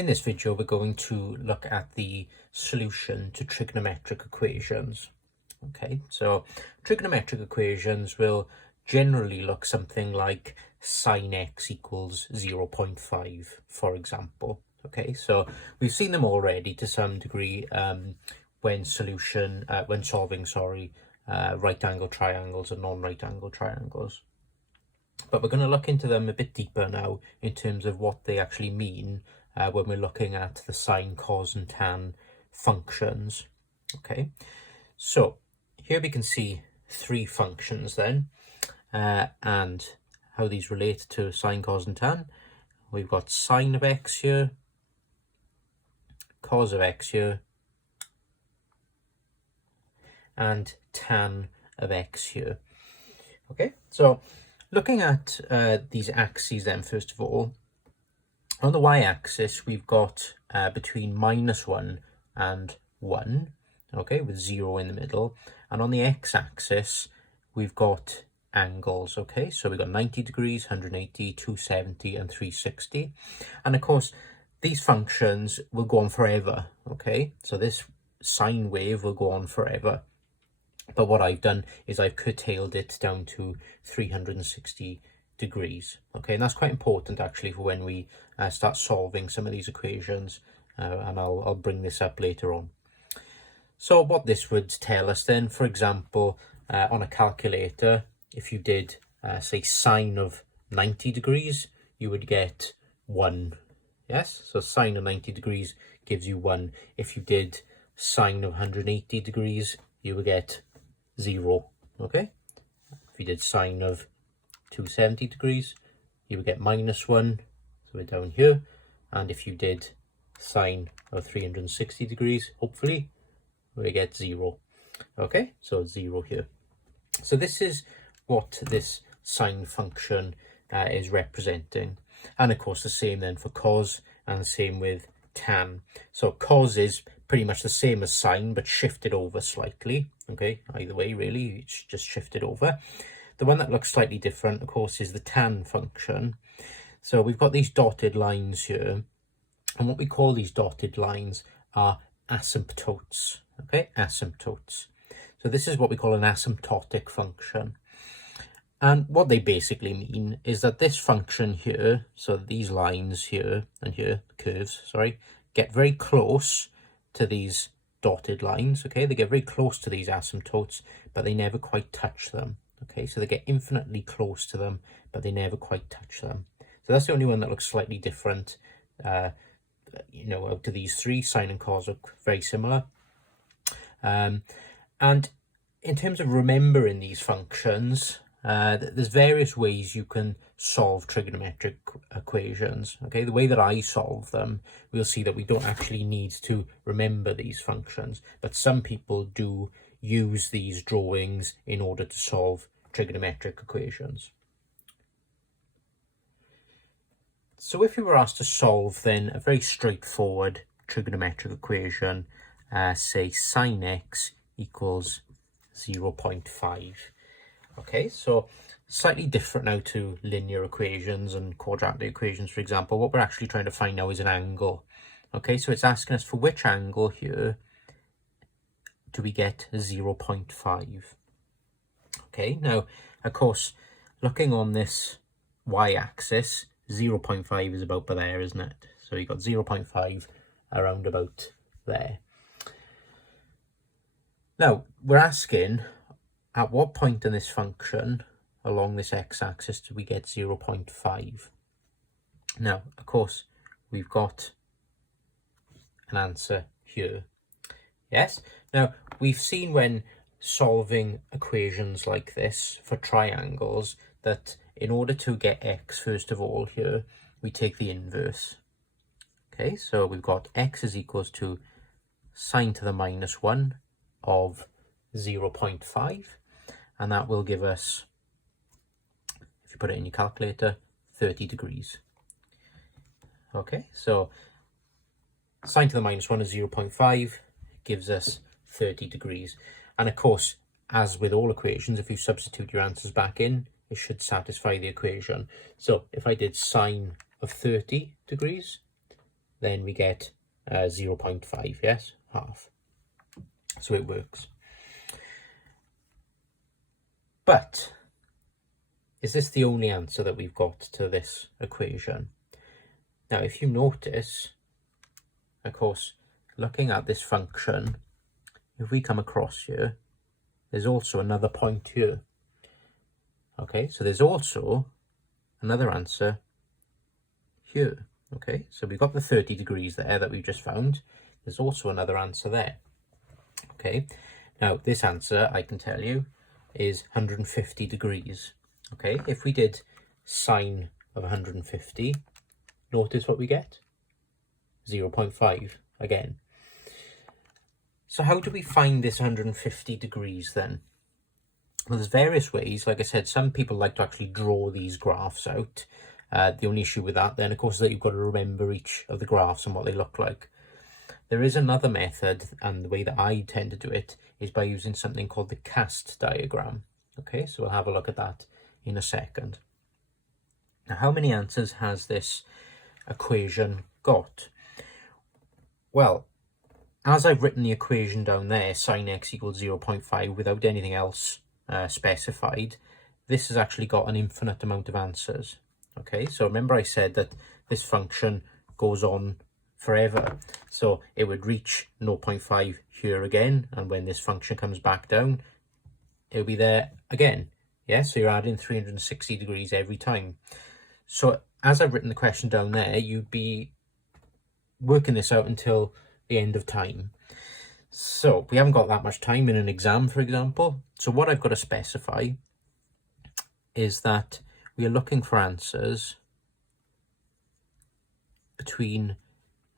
In this video, we're going to look at the solution to trigonometric equations. Okay, so trigonometric equations will generally look something like sine x equals 0.5, for example. Okay, so we've seen them already to some degree when solving, right angle triangles and non-right angle triangles. But we're going to look into them a bit deeper now in terms of what they actually mean when we're looking at the sine, cos and tan functions. Okay, so here we can see three functions then, and how these relate to sine, cos and tan. We've got sine of x here, cos of x here, and tan of x here. Okay, so looking at these axes then, first of all, on the y-axis we've got between -1 and 1, okay, with 0 in the middle, and on the x-axis we've got angles, okay, so we've got 90 degrees, 180, 270 and 360, and of course these functions will go on forever, okay, so this sine wave will go on forever. But what I've done is I've curtailed it down to 360 degrees. Okay, and that's quite important actually for when we start solving some of these equations, and I'll bring this up later on. So what this would tell us then, for example, on a calculator, if you did say sine of 90 degrees, you would get 1. Yes, so sine of 90 degrees gives you 1. If you did sine of 180 degrees, you would get 0. Okay, if you did sine of 270 degrees, you would get -1, so we're down here. And if you did sine of 360 degrees, hopefully we get 0. Okay, so 0 here. So this is what this sine function is representing, and of course the same then for cos, and the same with tan. So cos is pretty much the same as sine, but shifted over slightly. Okay, either way really, it's just shifted over. The one that looks slightly different, of course, is the tan function. So we've got these dotted lines here, and what we call these dotted lines are asymptotes. Okay, asymptotes. So this is what we call an asymptotic function. And what they basically mean is that this function here, so these lines here and here, curves, sorry, get very close to these dotted lines. Okay, they get very close to these asymptotes, but they never quite touch them. Okay, so they get infinitely close to them, but they never quite touch them. So that's the only one that looks slightly different. You know, out of these three, sine and cos look very similar. And in terms of remembering these functions, there's various ways you can solve trigonometric equations. Okay, the way that I solve them, we'll see that we don't actually need to remember these functions, but some people do use these drawings in order to solve trigonometric equations. So if you were asked to solve then a very straightforward trigonometric equation, say sine x equals 0.5. Okay, so slightly different now to linear equations and quadratic equations, for example. What we're actually trying to find now is an angle. Okay, so it's asking us for which angle here do we get 0.5. Okay, now, of course, looking on this y-axis, 0.5 is about there, isn't it? So you've got 0.5 around about there. Now, we're asking, at what point in this function along this x-axis do we get 0.5? Now, of course, we've got an answer here. Yes? Now, we've seen when solving equations like this for triangles that in order to get x, first of all, here, we take the inverse. Okay, so we've got x is equals to sine to the -1 of 0.5, and that will give us, if you put it in your calculator, 30 degrees. Okay, so sine to the -1 is 0.5, gives us 30 degrees. And of course, as with all equations, if you substitute your answers back in, it should satisfy the equation. So if I did sine of 30 degrees, then we get 0.5, yes, half. So it works. But is this the only answer that we've got to this equation? Now, if you notice, of course, looking at this function, if we come across here, there's also another point here. Okay, so there's also another answer here. Okay, so we've got the 30 degrees there that we've just found. There's also another answer there. Okay, now this answer, I can tell you, is 150 degrees. Okay, if we did sine of 150, notice what we get? 0.5 again. So how do we find this 150 degrees then? Well, there's various ways. Like I said, some people like to actually draw these graphs out. The only issue with that then, of course, is that you've got to remember each of the graphs and what they look like. There is another method, and the way that I tend to do it is by using something called the cast diagram. Okay, so we'll have a look at that in a second. Now, how many answers has this equation got? Well, as I've written the equation down there, sine x equals 0.5 without anything else specified, this has actually got an infinite amount of answers. Okay, so remember I said that this function goes on forever. So it would reach 0.5 here again, and when this function comes back down, it'll be there again. Yeah, so you're adding 360 degrees every time. So as I've written the question down there, you'd be working this out until the end of time. So we haven't got that much time in an exam, for example. So what I've got to specify is that we are looking for answers between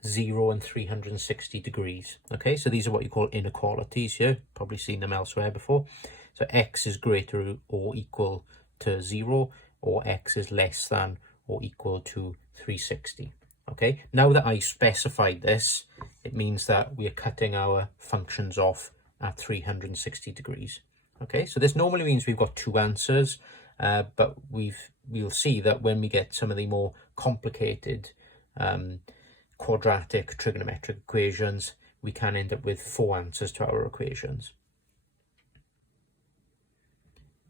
0 and 360 degrees. Okay, so these are what you call inequalities here. Probably seen them elsewhere before. So x is greater or equal to 0, or x is less than or equal to 360. Okay, now that I specified this, it means that we are cutting our functions off at 360 degrees. Okay, so this normally means we've got two answers, but we'll see that when we get some of the more complicated quadratic trigonometric equations, we can end up with 4 answers to our equations.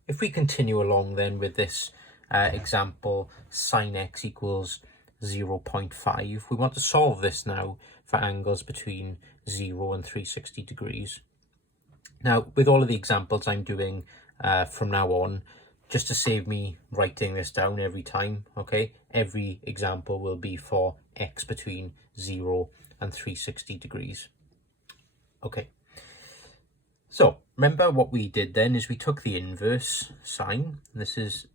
If we continue along then with this example, sine x equals 0.5, we want to solve this now for angles between 0 and 360 degrees. Now, with all of the examples I'm doing from now on, just to save me writing this down every time, okay, every example will be for x between 0 and 360 degrees. Okay, so remember what we did then is we took the inverse sine. This is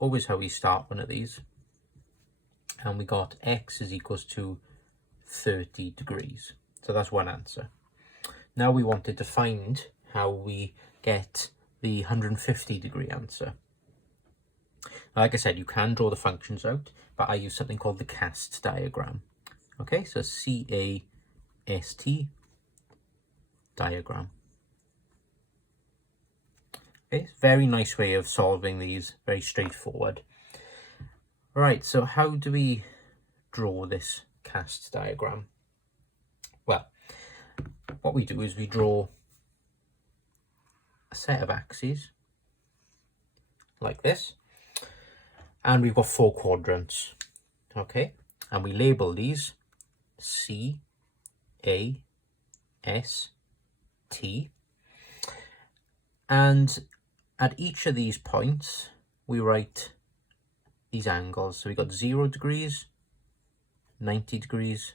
always how we start one of these. And we got x is equals to 30 degrees. So that's one answer. Now we wanted to find how we get the 150 degree answer. Like I said, you can draw the functions out, but I use something called the cast diagram. Okay, so C-A-S-T diagram. Okay, very nice way of solving these, very straightforward. Right, so how do we draw this cast diagram? Well, what we do is we draw a set of axes like this, and we've got 4 quadrants, okay? And we label these C, A, S, T. And at each of these points, we write these angles. So we've got 0 degrees, 90 degrees,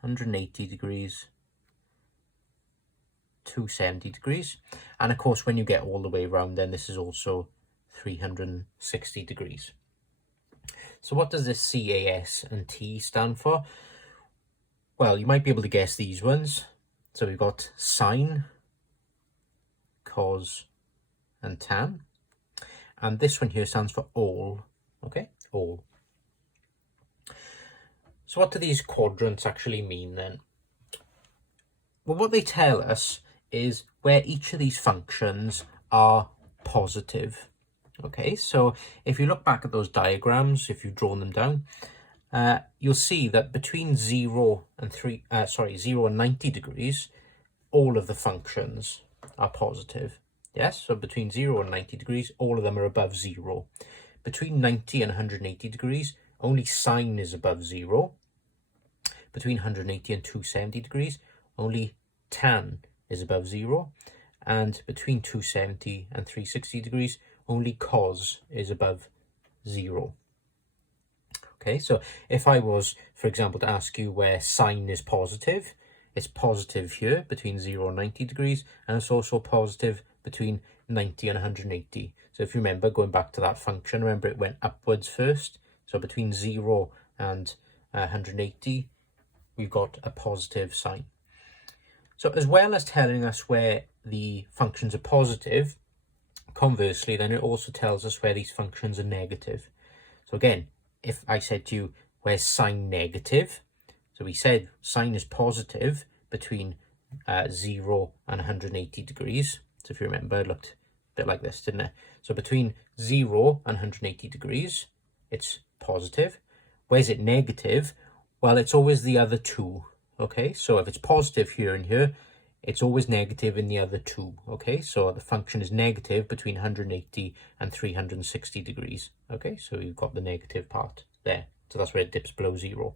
180 degrees, 270 degrees. And of course, when you get all the way around, then this is also 360 degrees. So what does this C, A, S, and T stand for? Well, you might be able to guess these ones. So we've got sine, cos, and tan. And this one here stands for all. Okay, all. So what do these quadrants actually mean then? Well, what they tell us is where each of these functions are positive. Okay, so if you look back at those diagrams, if you've drawn them down, you'll see that between 0 and 0 and 90 degrees, all of the functions are positive. Yes, so between 0 and 90 degrees, all of them are above 0. Between 90 and 180 degrees, only sine is above 0. Between 180 and 270 degrees, only tan is above 0. And between 270 and 360 degrees, only cos is above 0. Okay, so if I was, for example, to ask you where sine is positive, it's positive here between 0 and 90 degrees, and it's also positive between 90 and 180. So if you remember, going back to that function, remember it went upwards first. So between 0 and 180, we've got a positive sign. So as well as telling us where the functions are positive, conversely, then it also tells us where these functions are negative. So again, if I said to you, where's sine negative? So we said sine is positive between 0 and 180 degrees. So if you remember, it looked a bit like this, didn't it? So between 0 and 180 degrees, it's positive. Where's it negative? Well, it's always the other two. Okay, so if it's positive here and here, it's always negative in the other two. Okay, so the function is negative between 180 and 360 degrees. Okay, so you've got the negative part there. So that's where it dips below 0.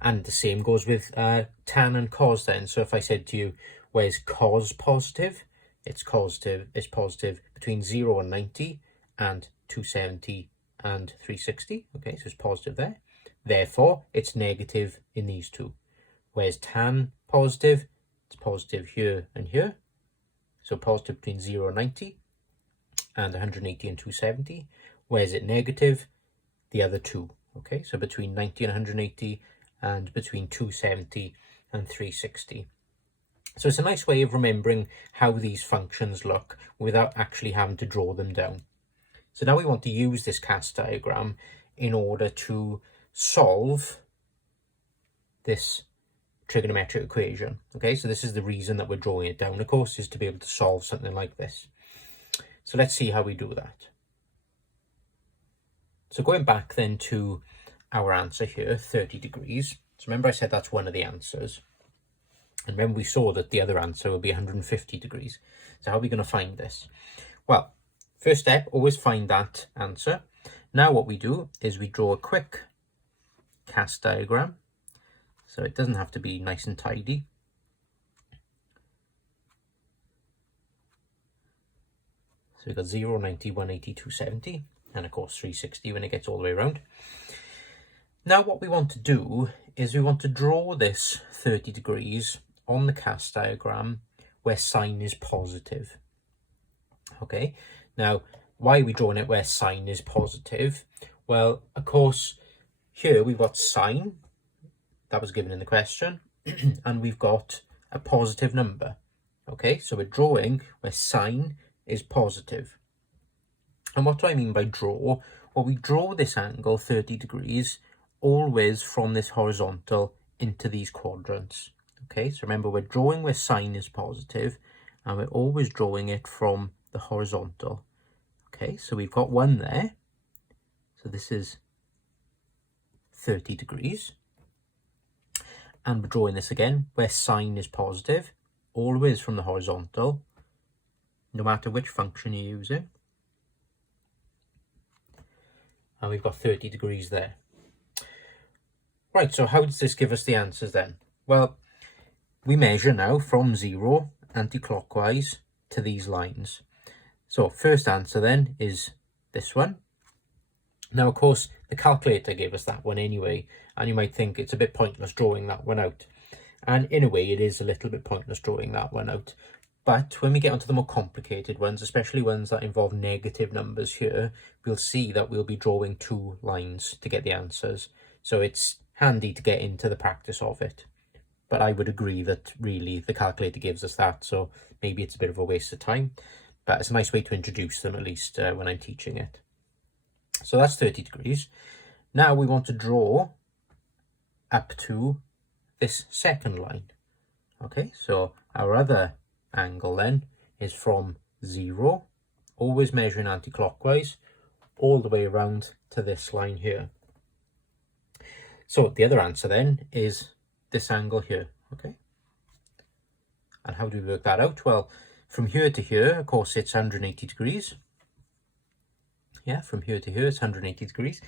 And the same goes with tan and cos then. So if I said to you, where's cos positive? It's positive between 0 and 90 and 270 and 360. Okay, so it's positive there. Therefore, it's negative in these two. Where's tan positive? It's positive here and here. So positive between 0 and 90 and 180 and 270. Where's it negative? The other two. Okay, so between 90 and 180 and between 270 and 360. So it's a nice way of remembering how these functions look without actually having to draw them down. So now we want to use this cast diagram in order to solve this trigonometric equation. Okay, so this is the reason that we're drawing it down, of course, is to be able to solve something like this. So let's see how we do that. So going back then to our answer here, 30 degrees. So remember I said that's one of the answers. And then we saw that the other answer will be 150 degrees. So how are we going to find this? Well, first step, always find that answer. Now what we do is we draw a quick cast diagram. So it doesn't have to be nice and tidy. So we've got 0, 90, 180, 270, and of course 360 when it gets all the way around. Now what we want to do is we want to draw this 30 degrees on the cast diagram where sine is positive. Okay, now why are we drawing it where sine is positive? Well, of course, here we've got sine, that was given in the question, and we've got a positive number. Okay, so we're drawing where sine is positive. And what do I mean by draw? Well, we draw this angle 30 degrees always from this horizontal into these quadrants. Okay, so remember we're drawing where sine is positive and we're always drawing it from the horizontal. Okay, so we've got one there. So this is 30 degrees. And we're drawing this again where sine is positive, always from the horizontal, no matter which function you're using. And we've got 30 degrees there. Right, so how does this give us the answers then? Well, we measure now from 0 anti-clockwise to these lines. So first answer then is this one. Now, of course, the calculator gave us that one anyway, and you might think it's a bit pointless drawing that one out. And in a way, it is a little bit pointless drawing that one out. But when we get onto the more complicated ones, especially ones that involve negative numbers here, we'll see that we'll be drawing two lines to get the answers. So it's handy to get into the practice of it. But I would agree that really the calculator gives us that, so maybe it's a bit of a waste of time. But it's a nice way to introduce them, at least when I'm teaching it. So that's 30 degrees. Now we want to draw up to this second line. Okay, so our other angle then is from 0, always measuring anti-clockwise, all the way around to this line here. So the other answer then is this angle here, okay? And how do we work that out? Well, from here to here, of course, it's 180 degrees. Yeah, from here to here, it's 180 degrees.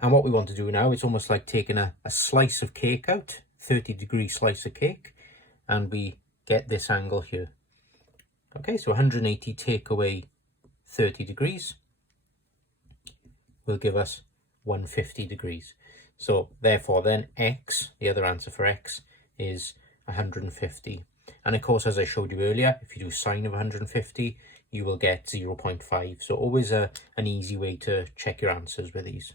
And what we want to do now, it's almost like taking a slice of cake out, 30-degree slice of cake, and we get this angle here. Okay, so 180 take away 30 degrees will give us 150 degrees. So therefore then x, the other answer for x, is 150. And of course, as I showed you earlier, if you do sine of 150, you will get 0.5. So always an easy way to check your answers with these.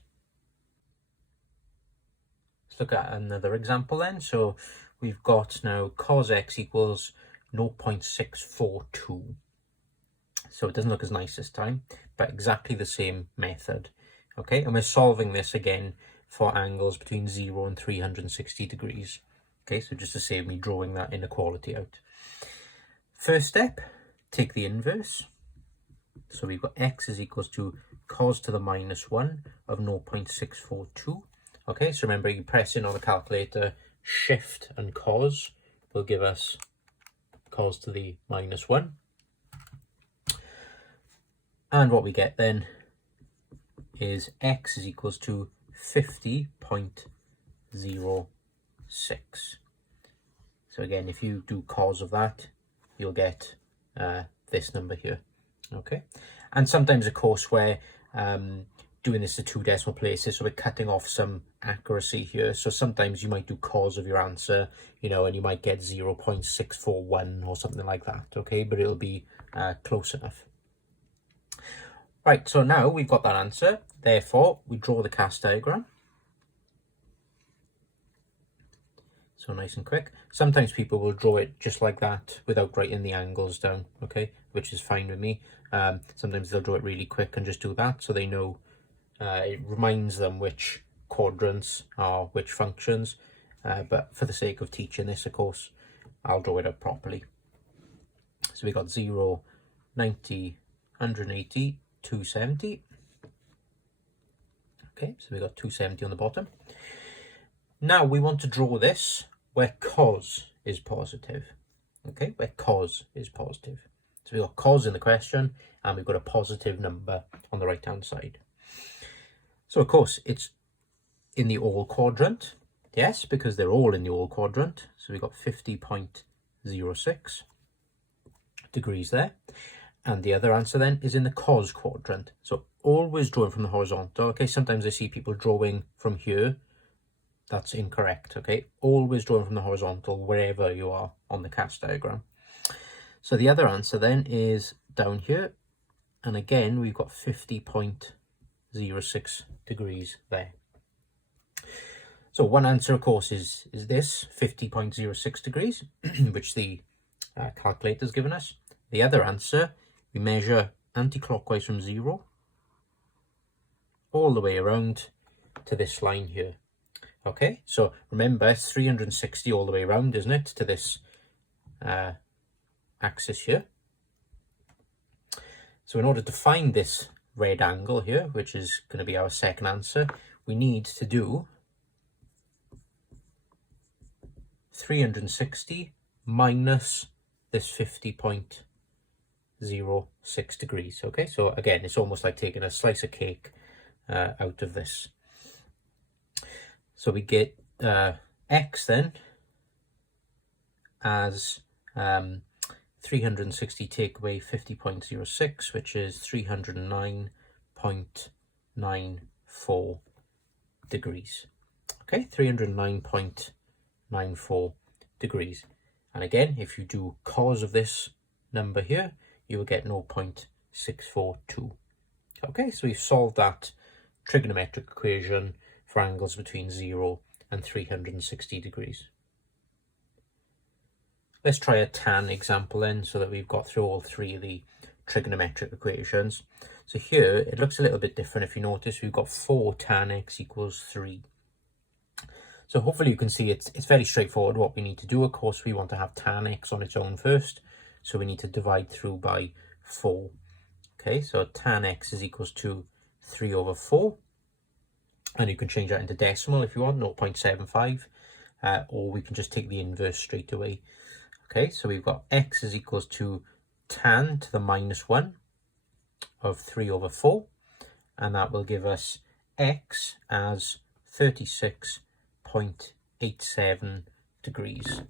Let's look at another example then. So we've got now cos x equals 0.642. So it doesn't look as nice this time, but exactly the same method. Okay, and we're solving this again for angles between 0 and 360 degrees. Okay, so just to save me drawing that inequality out. First step, take the inverse. So we've got x is equals to cos to the minus 1 of 0.642. Okay, so remember, you press in on the calculator, shift and cos will give us cos to the minus 1. And what we get then is x is equals to 50.06. So again, if you do cos of that, you'll get this number here. Okay, and sometimes, of course, we're doing this to 2 decimal places, so we're cutting off some accuracy here. So sometimes you might do cos of your answer, you know, and you might get 0.641 or something like that. Okay, but it'll be close enough. Right, so now we've got that answer. Therefore, we draw the cast diagram. So nice and quick. Sometimes people will draw it just like that without writing the angles down, okay, which is fine with me. Sometimes they'll draw it really quick and just do that, so they know, it reminds them which quadrants are which functions. But for the sake of teaching this, of course, I'll draw it up properly. So we got 0, 90, 180, 270. Okay, so we got 270 on the bottom. Now we want to draw this where cos is positive. Okay, where cos is positive. So we've got cos in the question, and we've got a positive number on the right hand side. So of course it's in the all quadrant. Yes, because they're all in the all quadrant. So we've got 50.06 degrees there. And the other answer then is in the cos quadrant. So always drawing from the horizontal. Okay, sometimes I see people drawing from here. That's incorrect. Okay, always drawing from the horizontal wherever you are on the cast diagram. So the other answer then is down here. And again, we've got 50.06 degrees there. So one answer, of course, is this 50.06 degrees, which the calculator's given us. The other answer, we measure anti-clockwise from 0 all the way around to this line here. Okay, so remember, it's 360 all the way around, isn't it, to this axis here. So in order to find this red angle here, which is going to be our second answer, we need to do 360 minus this 50.06 degrees. Okay, so again, it's almost like taking a slice of cake out of this. So we get x then as 360 take away 50.06, which is 309.94 degrees. Okay, 309.94 degrees. And again, if you do cos of this number here, you will get 0.642. Okay, so we've solved that trigonometric equation for angles between 0 and 360 degrees. Let's try a tan example then, so that we've got through all three of the trigonometric equations. So here, it looks a little bit different. If you notice, we've got 4 tan x equals 3. So hopefully you can see it's very straightforward what we need to do. Of course, we want to have tan x on its own first, so we need to divide through by 4. Okay, so tan x is equals to 3 over 4. And you can change that into decimal if you want, 0.75, or we can just take the inverse straight away. Okay, so we've got x is equals to tan to the -1 of 3/4, and that will give us x as 36.87 degrees.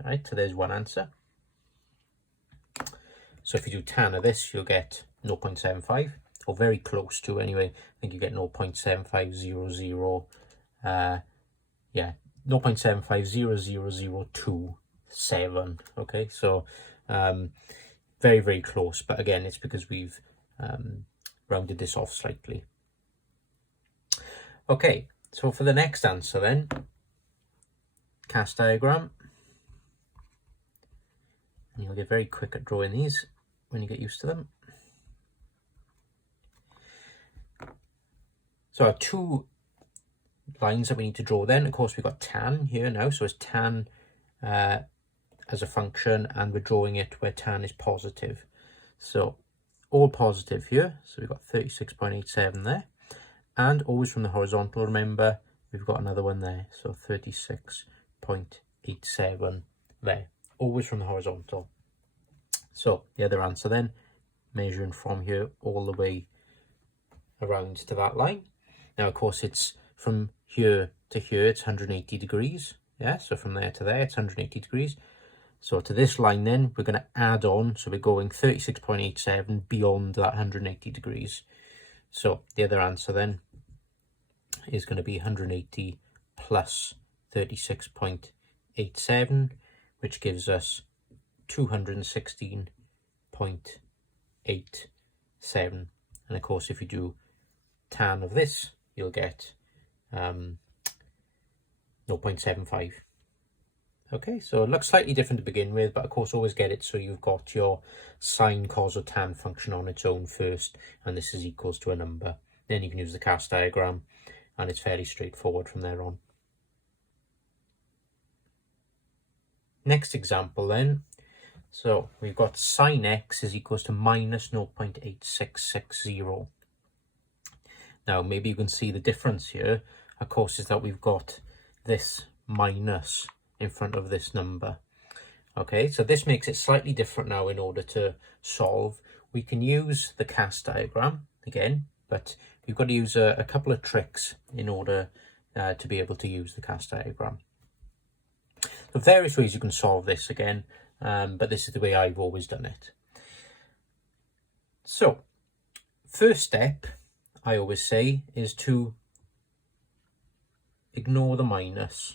All right, so there's one answer. So if you do tan of this, you'll get 0.75, or very close to anyway. I think you get 0.7500, yeah, 0.750027. Okay, so very, very close, but again, it's because we've rounded this off slightly. Okay, so for the next answer then, cast diagram. And you'll get very quick at drawing these when you get used to them. So our two lines that we need to draw then, of course, we've got tan here now, so it's tan as a function, and we're drawing it where tan is positive. So all positive here, so we've got 36.87 there, and always from the horizontal, remember, we've got another one there, so 36.87 there, always from the horizontal. So the other answer then, measuring from here all the way around to that line. Now, of course, it's from here to here, it's 180 degrees. Yeah, so from there to there, it's 180 degrees. So to this line then, we're going to add on, so we're going 36.87 beyond that 180 degrees. So the other answer then is going to be 180 plus 36.87, which gives us 216.87. And of course, if you do tan of this, you'll get 0.75. Okay, so it looks slightly different to begin with, but of course always get it so you've got your sine, cos or tan function on its own first, and this is equals to a number. Then you can use the cast diagram, and it's fairly straightforward from there on. Next example then, so we've got sine x is equals to minus 0.8660. Now maybe you can see the difference here, of course, is that we've got this minus in front of this number. Okay, so this makes it slightly different now in order to solve. We can use the cast diagram again, but we've got to use a couple of tricks in order to be able to use the cast diagram. There are various ways you can solve this again, but this is the way I've always done it. So, first step, I always say, is to ignore the minus.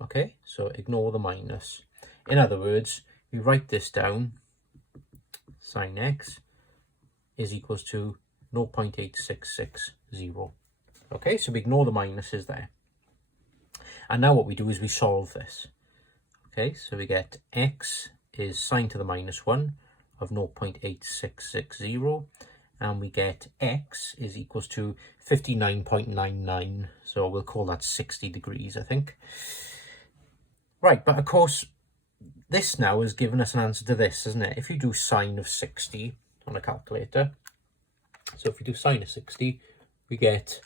Okay, so ignore the minus. In other words, we write this down, sine x is equals to 0.8660. Okay, so we ignore the minuses there. And now what we do is we solve this. Okay, so we get x is sine to the -1 of 0.8660, and we get x is equals to 59.99, so we'll call that 60 degrees, I think. Right, but of course, this now has given us an answer to this, isn't it? If you do sine of 60 on a calculator, so if we do sine of 60, we get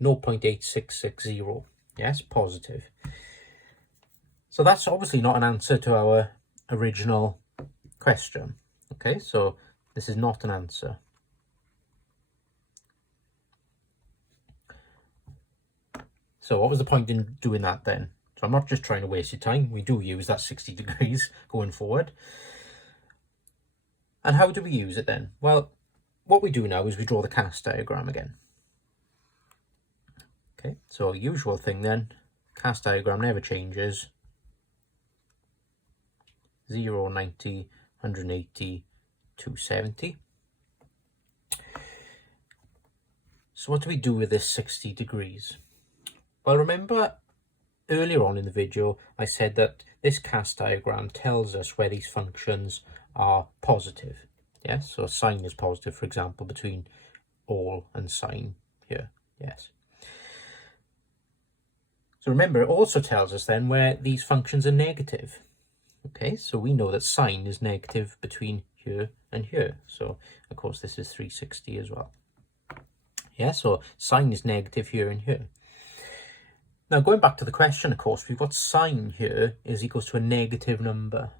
0.8660. Yes, positive. So that's obviously not an answer to our original question. Okay, so this is not an answer. So what was the point in doing that then? So I'm not just trying to waste your time. We do use that 60 degrees going forward. And how do we use it then? Well, what we do now is we draw the cast diagram again. Okay, so usual thing then, cast diagram never changes. 0, 90, 180, 270. So what do we do with this 60 degrees? Well, remember earlier on in the video, I said that this cast diagram tells us where these functions are positive. Yes, so sine is positive, for example, between all and sine here. Yes. So remember, it also tells us then where these functions are negative. Okay, so we know that sine is negative between here and here. So, of course, this is 360 as well. Yeah, so sine is negative here and here. Now, going back to the question, of course, we've got sine here is equals to a negative number.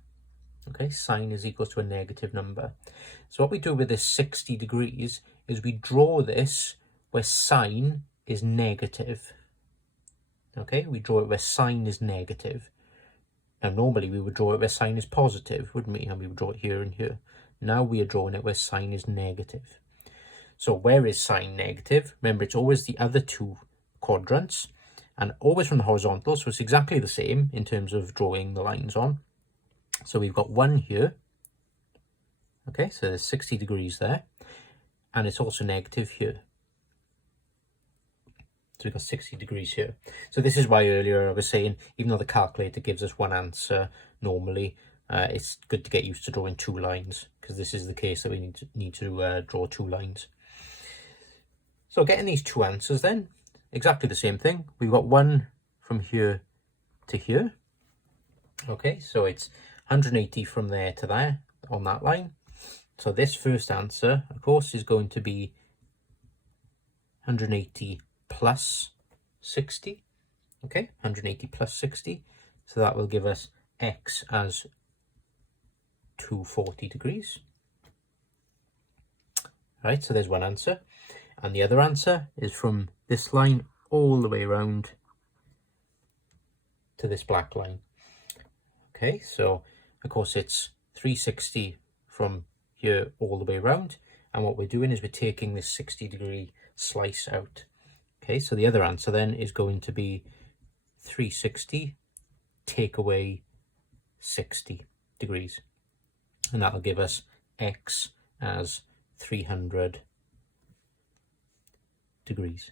Okay, sine is equals to a negative number. So what we do with this 60 degrees is we draw this where sine is negative. Okay, we draw it where sine is negative. Now, normally we would draw it where sine is positive, wouldn't we? And we would draw it here and here. Now we are drawing it where sine is negative. So where is sine negative? Remember, it's always the other two quadrants and always from the horizontal. So it's exactly the same in terms of drawing the lines on. So we've got 1 here. Okay, so there's 60 degrees there. And it's also negative here. So we've got 60 degrees here. So this is why earlier I was saying, even though the calculator gives us one answer normally, it's good to get used to drawing two lines, because this is the case that we need to draw two lines. So getting these two answers then, exactly the same thing. We've got 1 from here to here. Okay, so it's 180 from there to there on that line. So this first answer, of course, is going to be 180 plus 60. Okay, 180 plus 60. So that will give us x as 240 degrees. Right, so there's one answer. And the other answer is from this line all the way around to this black line. Okay, so of course it's 360 from here all the way around. And what we're doing is we're taking this 60-degree slice out. Okay, so the other answer then is going to be 360 take away 60 degrees. And that'll give us x as 300 degrees.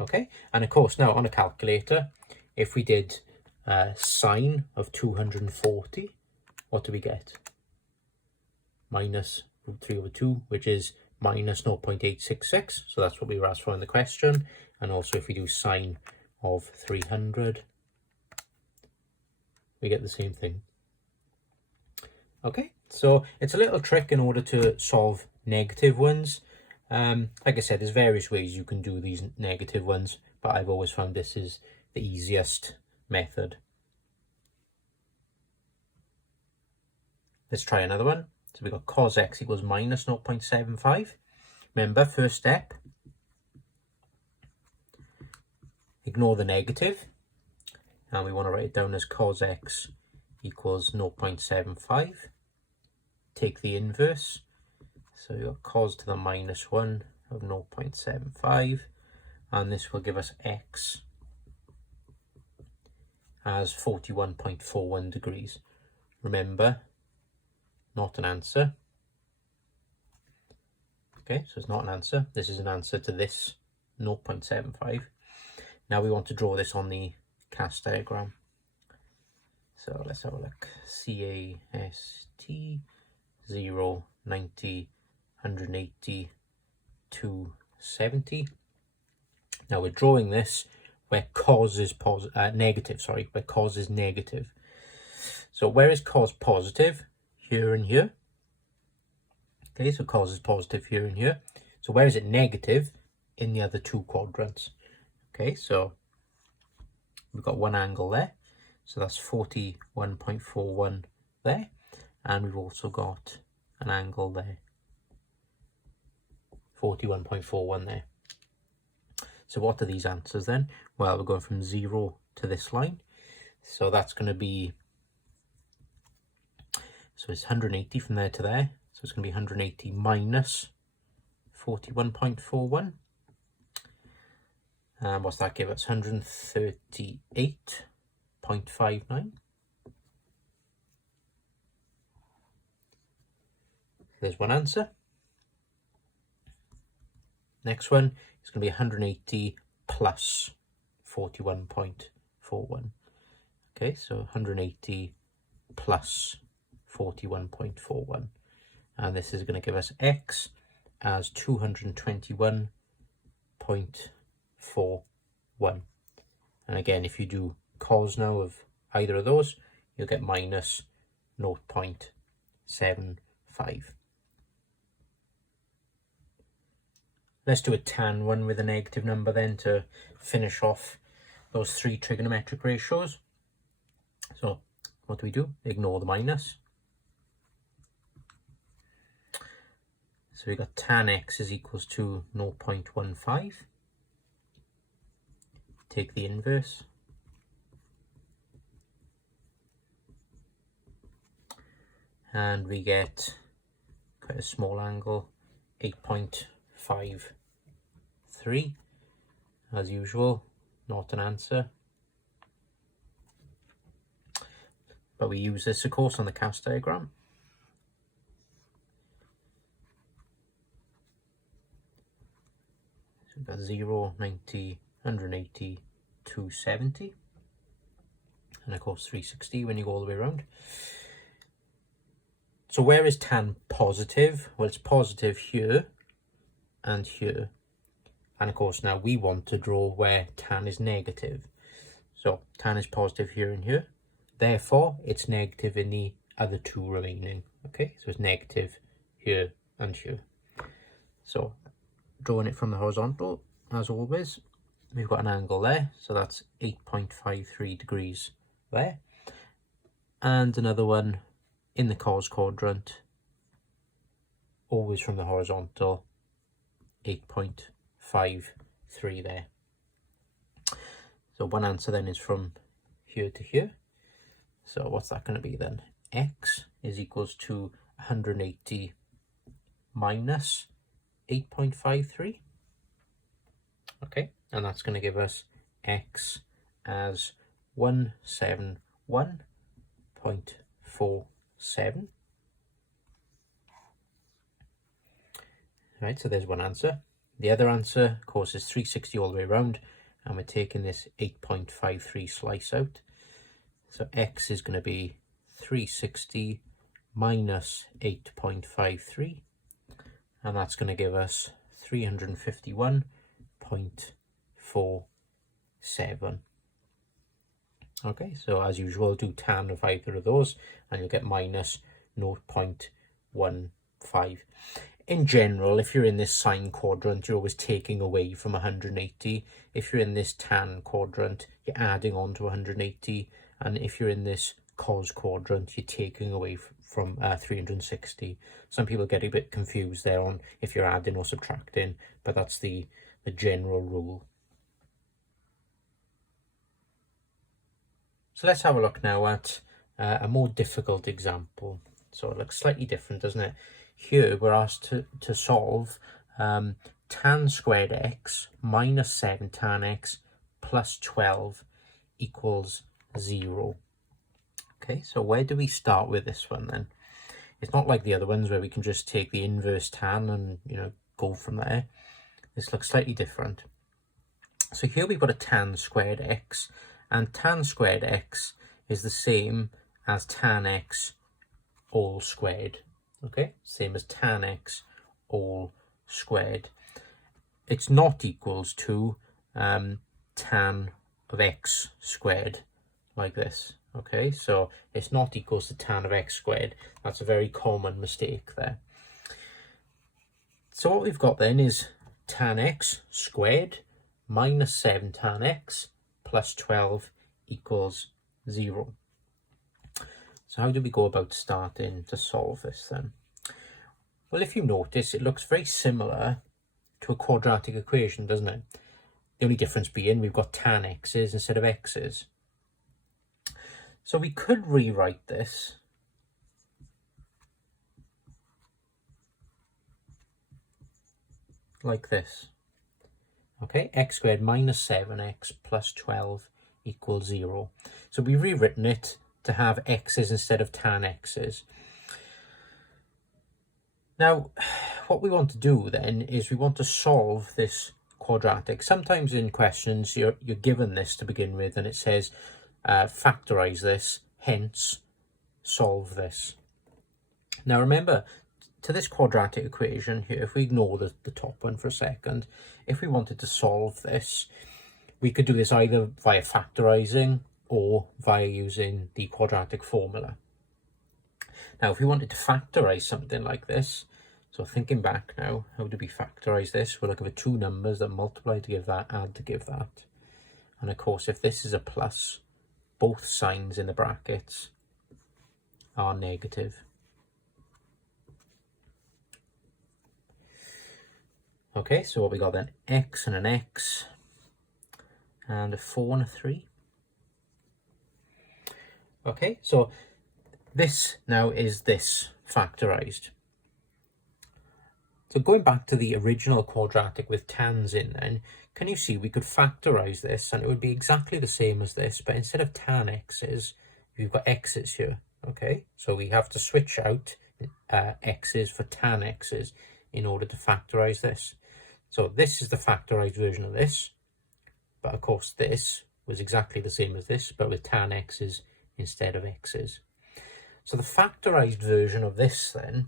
Okay, and of course now on a calculator, if we did sine of 240, what do we get? Minus root 3 over 2, which is minus 0.866. So that's what we were asked for in the question. And also if we do sine of 300, we get the same thing. Okay, so it's a little trick in order to solve negative ones. Like I said, there's various ways you can do these negative ones, but I've always found this is the easiest method. Let's try another one. So we've got cos x equals minus 0.75. Remember, first step, ignore the negative. And we want to write it down as cos x equals 0.75. Take the inverse. So you've got cos to the minus 1 of 0.75. And this will give us x as 41.41 degrees. Remember, not an answer. Okay, so it's not an answer. This is an answer to this 0.75. Now we want to draw this on the cast diagram. So let's have a look. CAST 0, 90, 180, 270. Now we're drawing this where cos is negative, where cos is negative. So where is cos positive? Here and here. Okay, so cos is positive here and here. So where is it negative? In the other two quadrants. Okay, so we've got one angle there. So that's 41.41 there. And we've also got an angle there. 41.41 there. So what are these answers then? Well, we're going from 0 to this line. So that's going to be, so it's 180 from there to there. So it's going to be 180 minus 41.41. And what's that give us? 138.59. There's one answer. Next one is going to be 180 plus 41.41. Okay, so 180 plus 41.41. And this is going to give us x as 221.41. And again, if you do cos now of either of those, you'll get minus 0.75. Let's do a tan one with a negative number then to finish off those three trigonometric ratios. So what do? Ignore the minus. So we got tan x is equals to 0.15. Take the inverse. And we get quite a small angle, 8.53. As usual, not an answer. But we use this, of course, on the cast diagram. So we've got 0, 90, 180, 270. And of course 360 when you go all the way around. So where is tan positive? Well, it's positive here and here. And of course now we want to draw where tan is negative. So tan is positive here and here. Therefore, it's negative in the other two remaining. Okay, so it's negative here and here. So drawing it from the horizontal, as always, we've got an angle there. So that's 8.53 degrees there. And another one in the cos quadrant, always from the horizontal, 8.53 there. So one answer then is from here to here. So what's that going to be then? X is equals to 180 minus 8.53. Okay, and that's going to give us X as 171.47. Right, so there's one answer. The other answer, of course, is 360 all the way around, and we're taking this 8.53 slice out. So X is going to be 360 minus 8.53, and that's going to give us 351.47. Okay, so as usual, do tan of either of those, and you'll get minus 0.15. In general, if you're in this sine quadrant, you're always taking away from 180. If you're in this tan quadrant, you're adding on to 180. And if you're in this cos quadrant, you're taking away from 360. Some people get a bit confused there on if you're adding or subtracting, but that's the general rule. So let's have a look now at a more difficult example. So it looks slightly different, doesn't it? Here we're asked to solve tan squared x minus 7 tan x plus 12 equals 0. Okay, so where do we start with this one then? It's not like the other ones where we can just take the inverse tan and, go from there. This looks slightly different. So here we've got a tan squared x, and tan squared x is the same as tan x all squared. Okay, same as tan x all squared. It's not equals to tan of x squared, like this. Okay, so it's not equals to tan of x squared. That's a very common mistake there. So what we've got then is tan x squared minus 7 tan x plus 12 equals 0. So how do we go about starting to solve this then? Well, if you notice, it looks very similar to a quadratic equation, doesn't it? The only difference being we've got tan x's instead of x's. So we could rewrite this like this. Okay, x squared minus 7x plus 12 equals 0. So we've rewritten it to have x's instead of tan x's. Now, what we want to do then is we want to solve this quadratic. Sometimes in questions you're given this to begin with, and it says factorize this, hence solve this. Now remember, to this quadratic equation here, if we ignore the top one for a second, if we wanted to solve this, we could do this either via factorizing or via using the quadratic formula. Now, if we wanted to factorize something like this, So thinking back now, how do we factorize this? We'll look at two numbers that multiply to give that, add to give that. And of course, if this is a plus, both signs in the brackets are negative. Okay, so what we got then? X and an X, and a 4 and a 3. Okay, so this now is this factorized. So going back to the original quadratic with tans in then, can you see we could factorize this and it would be exactly the same as this, but instead of tan x's, we've got x's here. Okay, so we have to switch out x's for tan x's in order to factorize this. So this is the factorized version of this, but of course this was exactly the same as this, but with tan x's instead of x's. So the factorized version of this then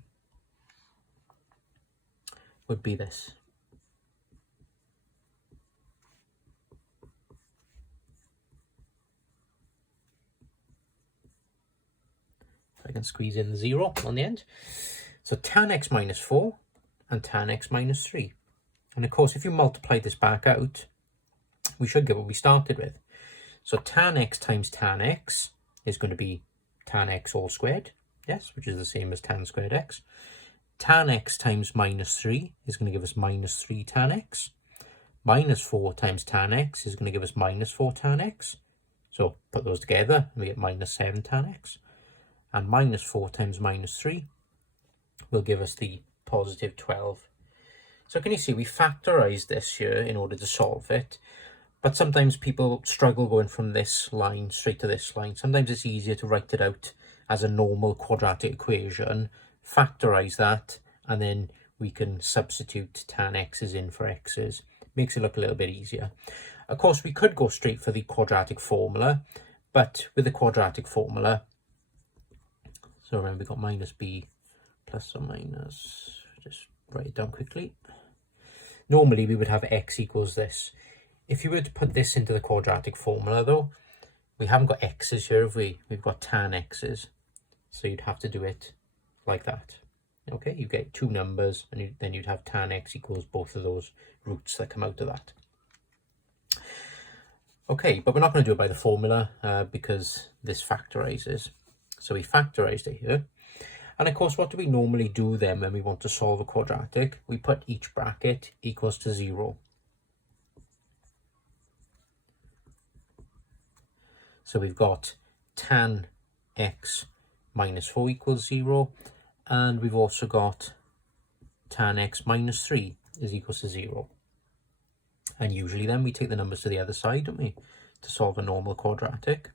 would be this. I can squeeze in the 0 on the end. So tan x minus 4 and tan x minus 3. And of course, if you multiply this back out, we should get what we started with. So tan x times tan x is going to be tan x all squared, yes, which is the same as tan squared x. Tan x times minus 3 is going to give us minus 3 tan x. Minus 4 times tan x is going to give us minus 4 tan x. So put those together and we get minus 7 tan x. And minus 4 times minus 3 will give us the positive 12. So can you see we factorized this here in order to solve it, but sometimes people struggle going from this line straight to this line. Sometimes it's easier to write it out as a normal quadratic equation, factorize that, and then we can substitute tan x's in for x's. Makes it look a little bit easier. Of course, we could go straight for the quadratic formula, but with the quadratic formula, so remember we got minus b plus or minus, just write it down quickly. Normally we would have x equals this. If you were to put this into the quadratic formula though, we haven't got x's here, have we? We've got tan x's. So you'd have to do it like that. Okay, you get two numbers and then you'd have tan x equals both of those roots that come out of that. Okay, but we're not going to do it by the formula because this factorizes. So we factorized it here. And of course, what do we normally do then when we want to solve a quadratic? We put each bracket equals to 0. So we've got tan x minus 4 equals 0. And we've also got tan x minus 3 is equals to 0. And usually then we take the numbers to the other side, don't we, to solve a normal quadratic.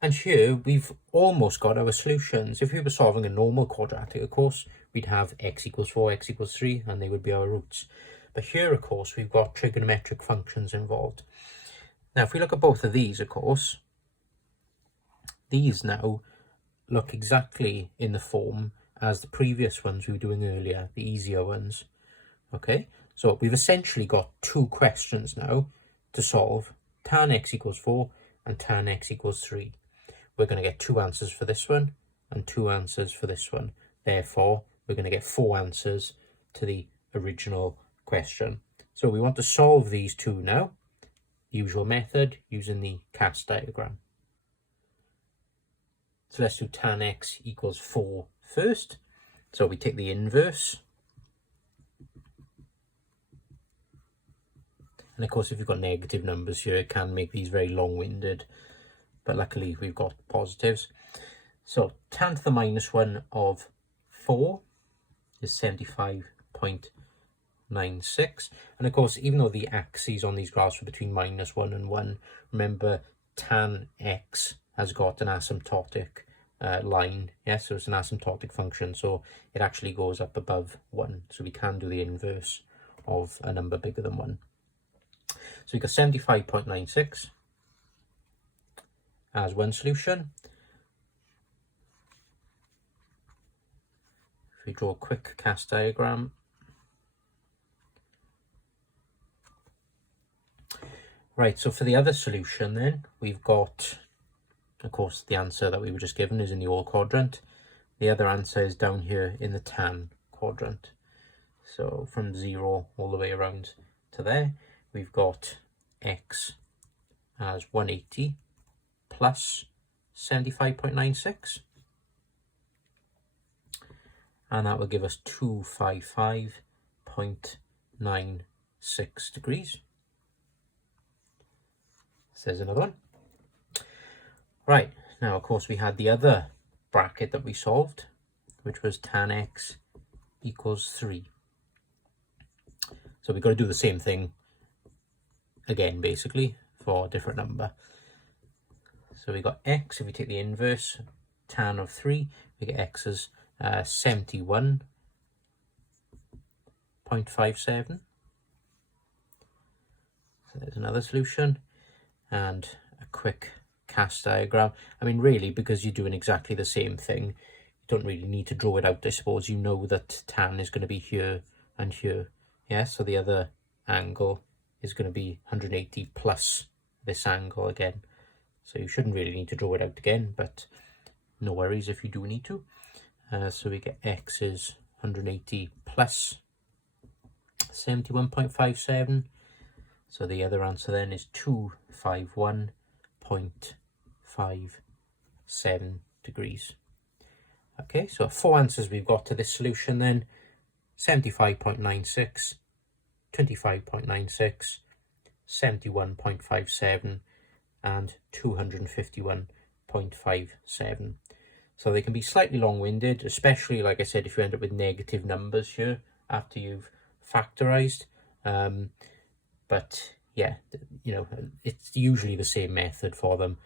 And here we've almost got our solutions. If we were solving a normal quadratic, of course, we'd have x equals 4, x equals 3, and they would be our roots. But here, of course, we've got trigonometric functions involved. Now, if we look at both of these, of course, these now look exactly in the form as the previous ones we were doing earlier, the easier ones. Okay, so we've essentially got two questions now to solve: tan x equals 4 and tan x equals 3. We're going to get two answers for this one and two answers for this one. Therefore, we're going to get 4 answers to the original question. So we want to solve these two now. Usual method, using the cast diagram. So let's do tan x equals 4 first. So we take the inverse. And of course, if you've got negative numbers here, it can make these very long-winded. But luckily, we've got positives. So tan to the minus 1 of 4 is 75.96. And of course, even though the axes on these graphs are between minus 1 and 1, remember tan x has got an asymptotic line. Yes, so it's an asymptotic function. So it actually goes up above 1. So we can do the inverse of a number bigger than 1. So we got 75.96 as one solution. If we draw a quick cast diagram, right, so for the other solution then, we've got of course, the answer that we were just given is in the all quadrant. The other answer is down here in the tan quadrant. So from 0 all the way around to there, we've got x as 180 plus 75.96. And that will give us 255.96 degrees. Says another one. Right, now of course we had the other bracket that we solved, which was tan x equals 3. So we've got to do the same thing again, basically, for a different number. So we got x, if we take the inverse, tan of 3, we get x as 71.57. So there's another solution, and a quick cast diagram. I mean, really, because you're doing exactly the same thing, you don't really need to draw it out, I suppose. You know that tan is going to be here and here. Yeah, so the other angle is going to be 180 plus this angle again. So you shouldn't really need to draw it out again, but no worries if you do need to. So we get x is 180 plus 71.57. So the other answer then is 251.57 degrees. Okay, so 4 answers we've got to this solution then: 75.96, 25.96, 71.57, and 251.57. So they can be slightly long-winded, especially, like I said, if you end up with negative numbers here after you've factorized. But yeah, you know, it's usually the same method for them,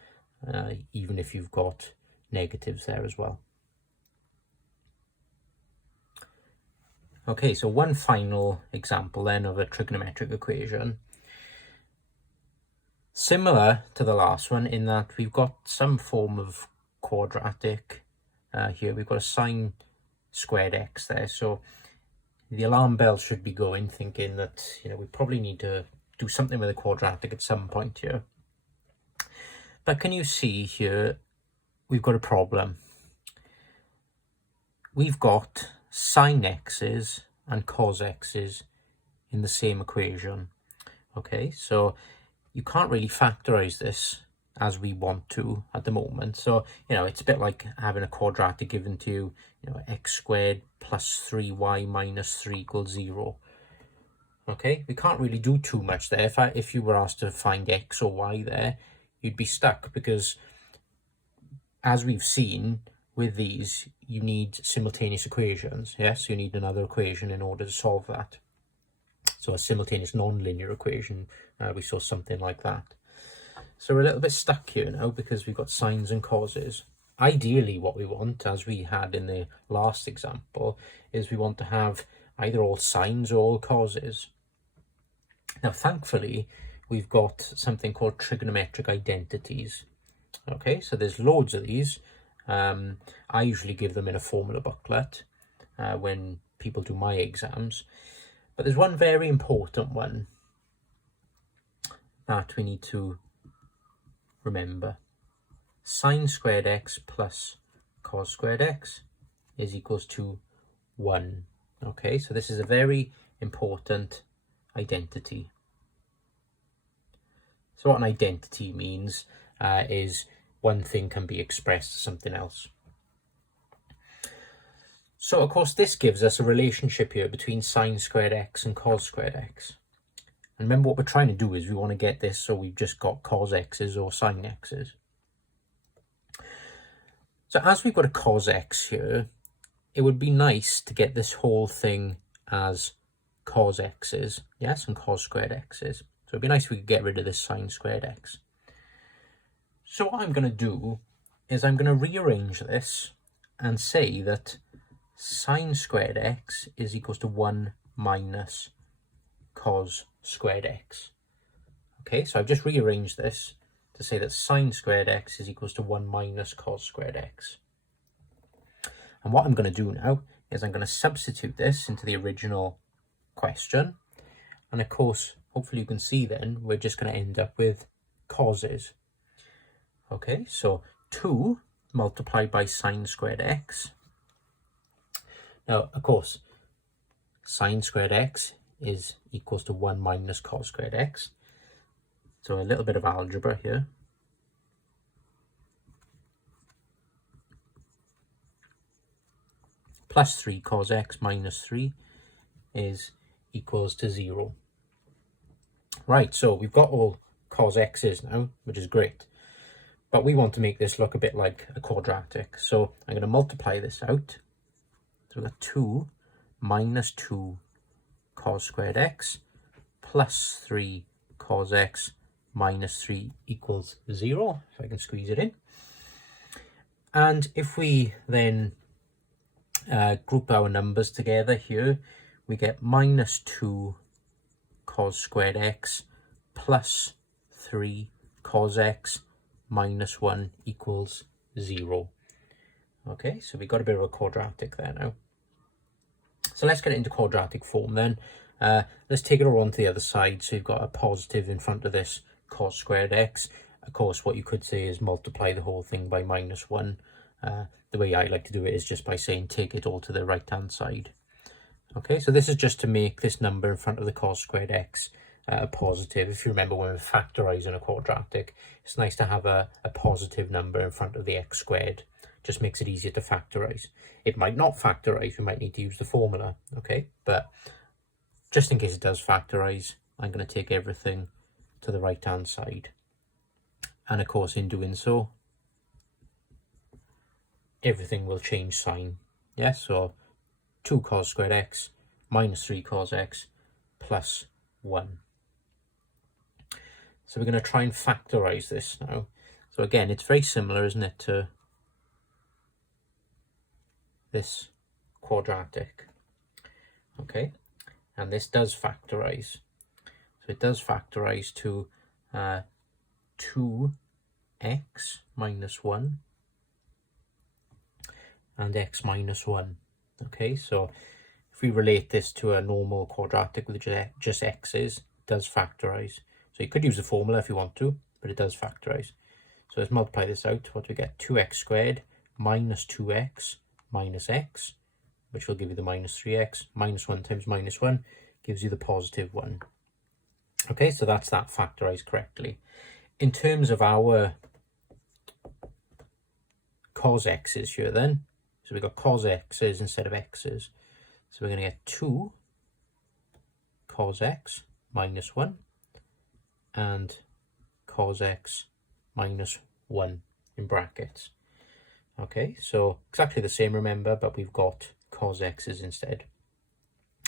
even if you've got negatives there as well. Okay, so one final example then of a trigonometric equation. Similar to the last one in that we've got some form of quadratic. Here we've got a sine squared x there, so the alarm bell should be going, thinking that, you know, we probably need to do something with a quadratic at some point here. But can you see here, we've got a problem. We've got sine x's and cos x's in the same equation. Okay, so you can't really factorize this as we want to at the moment. So, you know, it's a bit like having a quadratic given to you, you know, x squared plus 3y minus 3 equals 0. Okay, we can't really do too much there. If you were asked to find x or y there, you'd be stuck, because as we've seen with these, you need simultaneous equations. Yes, you need another equation in order to solve that. So a simultaneous non-linear equation, we saw something like that. So we're a little bit stuck here now because we've got sines and causes. Ideally, what we want, as we had in the last example, is we want to have either all sines or all causes. Now, thankfully, we've got something called trigonometric identities. Okay, so there's loads of these. I usually give them in a formula booklet when people do my exams. But there's one very important one that we need to remember. Sine squared x plus cos squared x is equals to 1. Okay, so this is a very important identity. So what an identity means is one thing can be expressed as something else. So of course this gives us a relationship here between sine squared x and cos squared x. And remember, what we're trying to do is we want to get this so we've just got cos x's or sine x's. So as we've got a cos x here, it would be nice to get this whole thing as cos x's, yes, and cos squared x's. So it'd be nice if we could get rid of this sine squared x. So what I'm going to do is I'm going to rearrange this and say that sine squared x is equals to 1 minus cos squared x. Okay, so I've just rearranged this to say that sine squared x is equals to 1 minus cos squared x. And what I'm going to do now is I'm going to substitute this into the original question. And of course, hopefully you can see then, we're just going to end up with causes. Okay, so 2 multiplied by sine squared x. Now, of course, sine squared x is equals to 1 minus cos squared x. So a little bit of algebra here. Plus 3 cos x minus 3 is equals to 0. Right, so we've got all cos x's now, which is great. But we want to make this look a bit like a quadratic. So I'm going to multiply this out. So we've got 2 minus 2 cos squared x plus 3 cos x minus 3 equals 0. So I can squeeze it in. And if we then group our numbers together here, we get minus 2 cos squared x plus 3 cos x minus 1 equals 0. Okay, so we got a bit of a quadratic there now. So let's get it into quadratic form then. Let's take it all on to the other side. So you've got a positive in front of this cos squared x. Of course, what you could say is multiply the whole thing by minus 1. The way I like to do it is just by saying take it all to the right hand side. Okay, so this is just to make this number in front of the cos squared x a positive. If you remember when we're factorising a quadratic, it's nice to have a positive number in front of the x squared. Just makes it easier to factorise. It might not factorise, we might need to use the formula, okay? But just in case it does factorise, I'm going to take everything to the right hand side. And of course, in doing so, everything will change sign. Yes, so 2 cos squared x minus 3 cos x plus 1. So we're going to try and factorise this now. So again, it's very similar, isn't it, to this quadratic. Okay, and this does factorise. So it does factorise to 2x minus 1 and x minus 1. Okay, so if we relate this to a normal quadratic with just x's, it does factorise. So you could use the formula if you want to, but it does factorise. So let's multiply this out. What do we get? 2x squared minus 2x minus x, which will give you the minus 3x. Minus 1 times minus 1 gives you the positive 1. Okay, so that's that factorised correctly. In terms of our cos x's here then, so we've got cos x's instead of x's. So we're going to get 2 cos x minus 1 and cos x minus 1 in brackets. Okay, so exactly the same, remember, but we've got cos x's instead.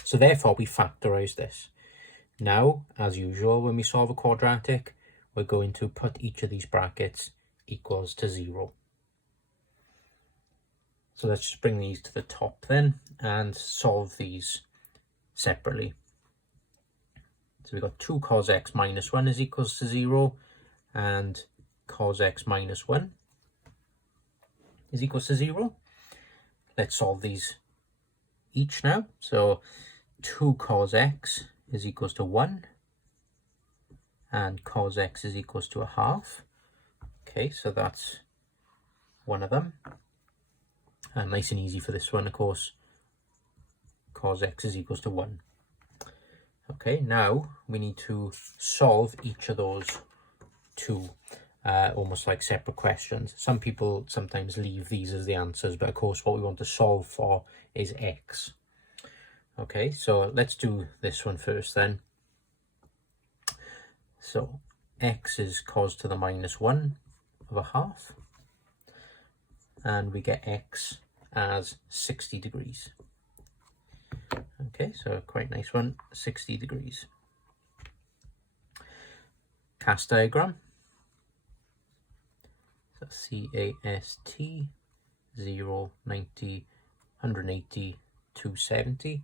So therefore we factorise this. Now, as usual, when we solve a quadratic, we're going to put each of these brackets equals to 0. So let's just bring these to the top then and solve these separately. So we've got 2 cos x minus 1 is equals to 0 and cos x minus 1 is equals to 0. Let's solve these each now. So 2 cos x is equals to 1 and cos x is equals to a half. Okay, so that's one of them. And nice and easy for this one, of course, cos x is equals to 1. Okay, now we need to solve each of those two, almost like separate questions. Some people sometimes leave these as the answers, but of course what we want to solve for is x. Okay, so let's do this one first then. So x is cos to the minus 1 of a half, and we get x as 60 degrees. Okay, so quite nice one, 60 degrees. Cast diagram. So CAST 0, 90, 180, 270.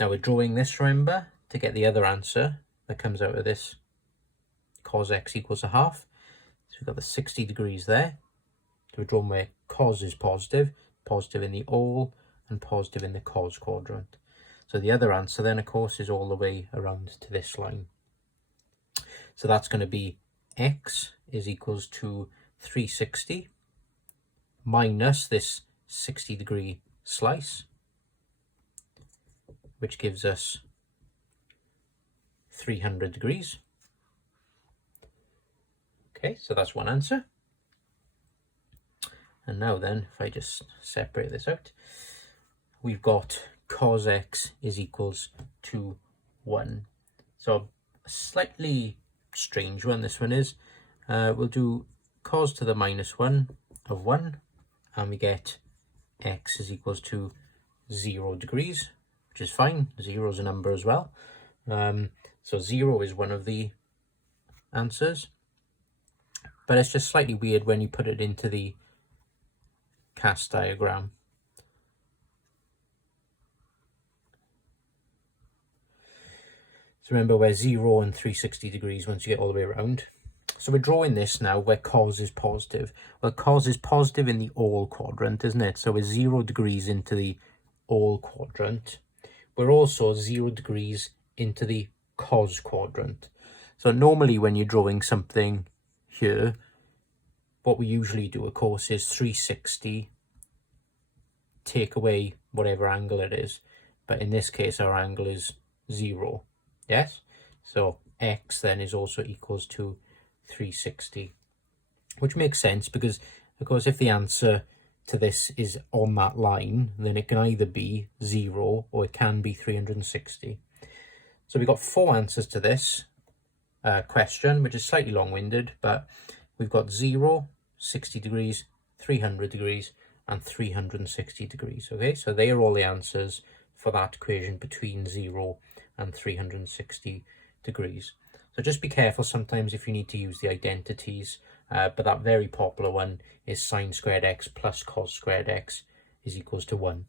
Now we're drawing this, remember, to get the other answer that comes out of this cos x equals a half. So we've got the 60 degrees there. So we're drawing where cos is positive, positive in the all and positive in the cos quadrant. So the other answer then, of course, is all the way around to this line. So that's going to be x is equals to 360 minus this 60-degree slice, which gives us 300 degrees. Okay, so that's one answer. And now then, if I just separate this out, we've got cos x is equals to 1. So a slightly strange one this one is. We'll do cos to the minus 1 of 1, and we get x is equals to 0 degrees, which is fine. 0 is a number as well. So 0 is one of the answers. But it's just slightly weird when you put it into the cast diagram. So remember, we're 0 and 360 degrees once you get all the way around. So we're drawing this now where cos is positive. Well, cos is positive in the all quadrant, isn't it? So we're 0 degrees into the all quadrant. We're also 0 degrees into the cos quadrant. So normally when you're drawing something here, what we usually do, of course, is 360, take away whatever angle it is. But in this case, our angle is 0. Yes? So x then is also equals to 360, which makes sense because, of course, if the answer to this is on that line, then it can either be 0 or it can be 360. So we've got 4 answers to this question, which is slightly long-winded, but we've got 0, 60 degrees, 300 degrees, and 360 degrees. Okay, so they are all the answers for that equation between 0 and 360 degrees. So just be careful sometimes if you need to use the identities, but that very popular one is sine squared x plus cos squared x is equals to 1.